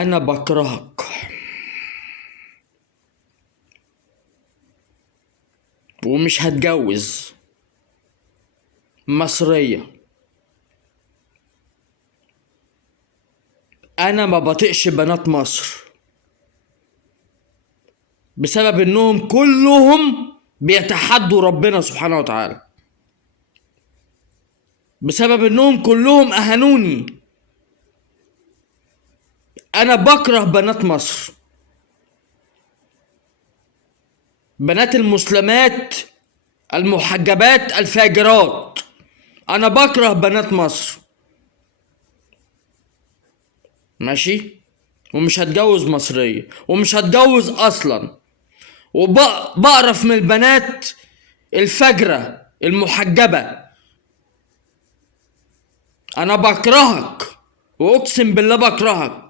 انا بكرهك ومش هتجوز مصرية. انا ما بطيقش بنات مصر بسبب انهم كلهم بيتحدوا ربنا سبحانه وتعالى، بسبب انهم كلهم اهانوني. انا بكره بنات مصر، بنات المسلمات المحجبات الفاجرات. انا بكره بنات مصر، ماشي؟ ومش هتجوز مصرية ومش هتجوز اصلا. وبقرف من البنات الفجرة المحجبة. انا بكرهك واقسم بالله بكرهك.